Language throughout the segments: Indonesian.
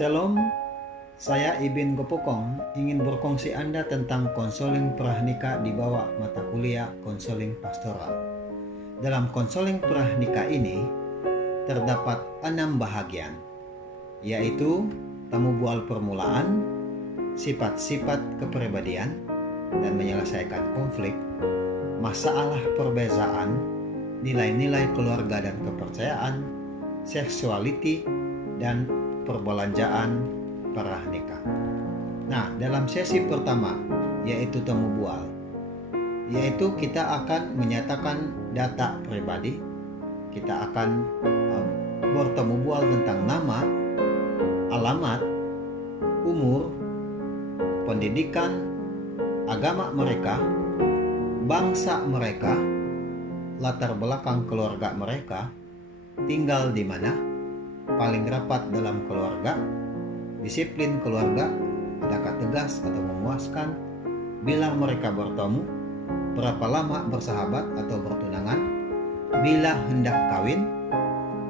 Shalom, saya Ibin Gopokong ingin berkongsi Anda tentang konseling pranikah di bawah mata kuliah konseling pastoral. Dalam konseling pranikah ini terdapat 6 bahagian, yaitu tamu bual permulaan, sifat-sifat kepribadian dan menyelesaikan konflik, masalah perbezaan, nilai-nilai keluarga dan kepercayaan, seksualiti, dan perbelanjaan pranikah. Nah, dalam sesi pertama, yaitu temu bual, yaitu kita akan menyatakan data pribadi, kita akan bertemu bual tentang nama, alamat, umur, pendidikan, agama mereka, bangsa mereka, latar belakang keluarga mereka, tinggal di mana, paling rapat dalam keluarga, disiplin keluarga, adakah tegas atau memuaskan, bila mereka bertemu, berapa lama bersahabat atau bertunangan, bila hendak kawin,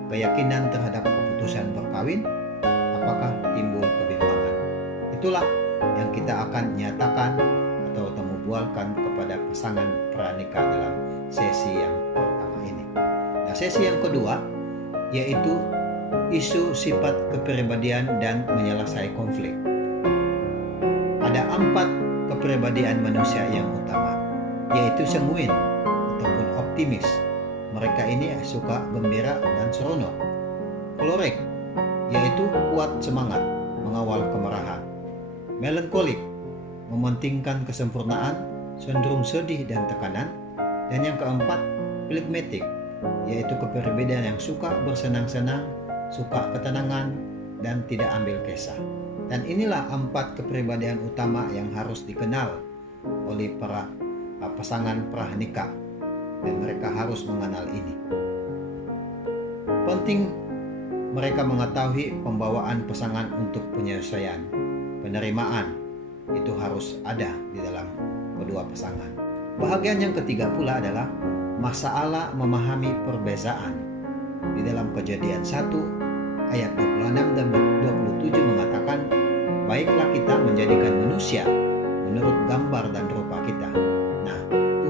keyakinan terhadap keputusan berkawin, apakah timbul kebimbangan. Itulah yang kita akan nyatakan atau temu bualkan kepada pasangan pranikah dalam sesi yang pertama ini. Nah, sesi yang kedua yaitu isu sifat kepribadian dan menyelesaikan konflik. Ada 4 kepribadian manusia yang utama, yaitu sanguin ataupun optimis. Mereka ini suka gembira dan seronok. Kolerik, yaitu kuat semangat mengawal kemarahan. Melankolik, mementingkan kesempurnaan, cenderung sedih dan tekanan. Dan yang keempat, phlegmatic, yaitu kepribadian yang suka bersenang-senang, suka ketenangan, dan tidak ambil kisah. Dan inilah 4 kepribadian utama yang harus dikenal oleh para pasangan pranikah, dan mereka harus mengenal ini. Penting mereka mengetahui pembawaan pasangan untuk penyelesaian, penerimaan, itu harus ada di dalam kedua pasangan. Bahagian yang ketiga pula adalah masalah memahami perbezaan. Di dalam Kejadian 1 ayat 26 dan 27 mengatakan, baiklah kita menjadikan manusia menurut gambar dan rupa kita. Nah,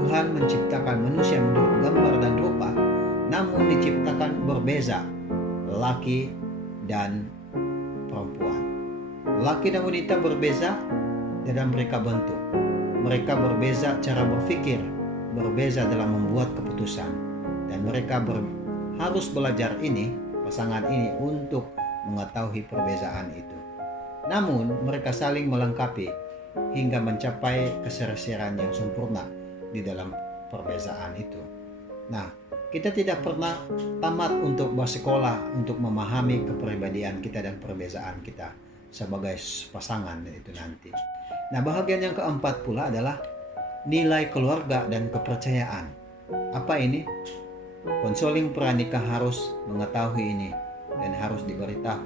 Tuhan menciptakan manusia menurut gambar dan rupa, namun diciptakan berbeza, laki dan perempuan. Laki dan wanita berbeza dalam mereka bentuk. Mereka berbeza cara berpikir, berbeza dalam membuat keputusan, dan mereka harus belajar ini, pasangan ini, untuk mengetahui perbezaan itu. Namun mereka saling melengkapi hingga mencapai keserasian yang sempurna di dalam perbezaan itu. Nah, kita tidak pernah tamat untuk bersekolah untuk memahami kepribadian kita dan perbezaan kita sebagai pasangan itu nanti. Nah, bahagian yang keempat pula adalah nilai keluarga dan kepercayaan. Apa ini? Konseling pranikah harus mengetahui ini dan harus diberitahu.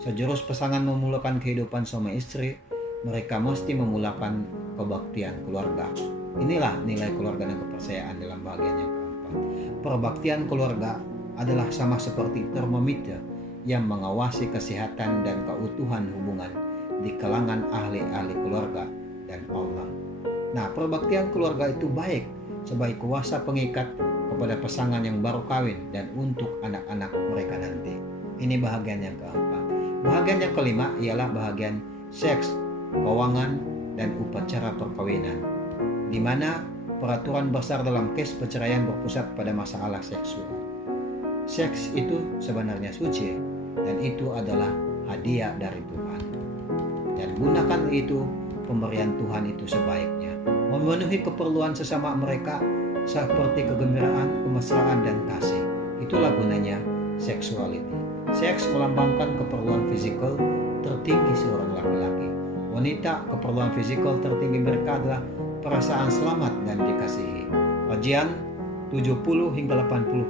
Sejurus pasangan memulakan kehidupan suami istri, mereka mesti memulakan kebaktian keluarga. Inilah nilai keluarga dan kepercayaan dalam bahagian yang keempat. Perbaktian keluarga adalah sama seperti termometer yang mengawasi kesehatan dan keutuhan hubungan di kalangan ahli-ahli keluarga dan Allah. Nah, perbaktian keluarga itu baik sebagai kuasa pengikat kepada pasangan yang baru kawin dan untuk anak-anak mereka nanti. Ini bahagian yang keempat. Bahagian yang kelima ialah bahagian seks, keuangan, dan upacara perkawinan, di mana peraturan besar dalam kes perceraian berpusat pada masalah seksual. Seks itu sebenarnya suci dan itu adalah hadiah dari Tuhan. Dan gunakan itu, pemberian Tuhan itu sebaiknya, memenuhi keperluan sesama mereka seperti kegembiraan, kemesraan, dan kasih. Itulah gunanya seksualiti. Seks melambangkan keperluan fisikal tertinggi seorang laki-laki. Wanita, keperluan fisikal tertinggi mereka adalah perasaan selamat dan dikasihi. Kajian 70 hingga 80%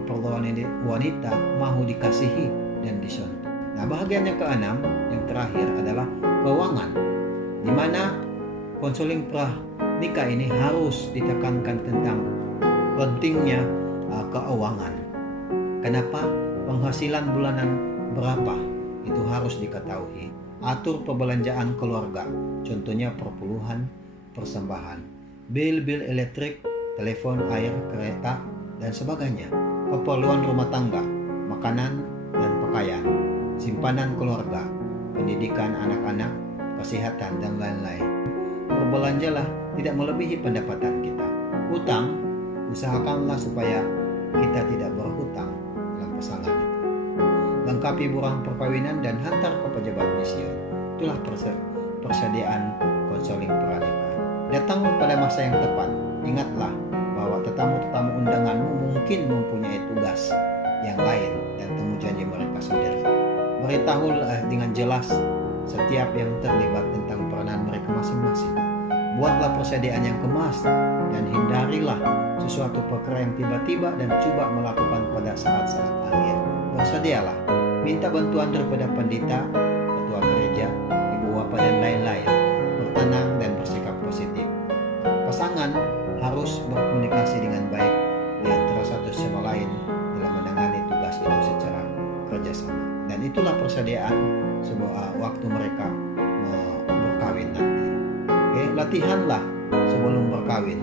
keperluan wanita mahu dikasihi dan disentuh. Nah, bahagian yang keenam, yang terakhir adalah keuangan, di mana konseling pranikah ini harus ditekankan tentang pentingnya keuangan. Kenapa? Penghasilan bulanan berapa? itu harus diketahui. Atur perbelanjaan keluarga, contohnya perpuluhan, persembahan, bil-bil elektrik, telepon, air, kereta, dan sebagainya, keperluan rumah tangga, makanan dan pakaian, simpanan keluarga, pendidikan anak-anak, kesehatan, dan lain-lain. Berbelanjalah tidak melebihi pendapatan kita. Hutang, usahakanlah supaya kita tidak berhutang dalam pasangan itu. Lengkapi borang perkawinan dan hantar ke pejabat mision. Itulah persediaan konseling pranikah. Datang pada masa yang tepat. Ingatlah bahwa tetamu-tetamu undanganmu mungkin mempunyai tugas yang lain dan temu janji mereka sendiri. Beritahulah dengan jelas setiap yang terlibat tentang peranan mereka masing-masing. Buatlah persediaan yang kemas dan hindarilah sesuatu perkara yang tiba-tiba dan coba melakukan pada saat-saat akhir. Bersedialah, minta bantuan daripada pendeta, ketua gereja, ibu bapa, dan lain-lain. Bertenang dan bersikap positif. Pasangan harus berkomunikasi dengan baik di antara satu sama lain dalam menangani tugas itu secara kerjasama. Dan itulah persediaan sebuah waktu mereka berkawin nanti. Oke, latihanlah sebelum berkawin,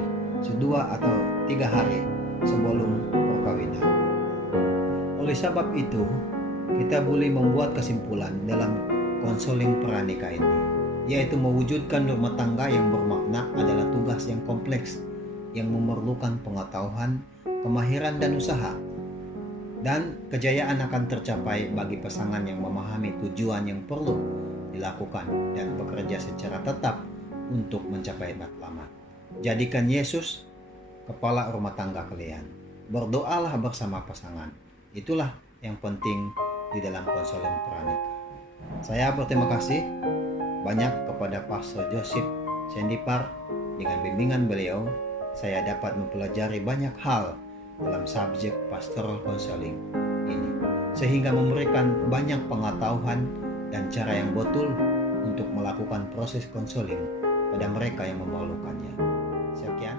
2 atau 3 hari sebelum perkawinan. Oleh sebab itu, kita boleh membuat kesimpulan dalam konseling pranikah ini, yaitu mewujudkan rumah tangga yang bermakna adalah tugas yang kompleks, yang memerlukan pengetahuan, kemahiran, dan usaha. Dan kejayaan akan tercapai bagi pasangan yang memahami tujuan yang perlu dilakukan dan bekerja secara tetap untuk mencapai matlamat. Jadikan Yesus kepala rumah tangga kalian. Berdoalah bersama pasangan. Itulah yang penting di dalam konseling pranikah. Saya berterima kasih banyak kepada Pastor Joseph Sendipar. Dengan bimbingan beliau, saya dapat mempelajari banyak hal dalam subjek pastoral counseling ini, sehingga memberikan banyak pengetahuan dan cara yang betul untuk melakukan proses konseling pada mereka yang memerlukannya. Sekian.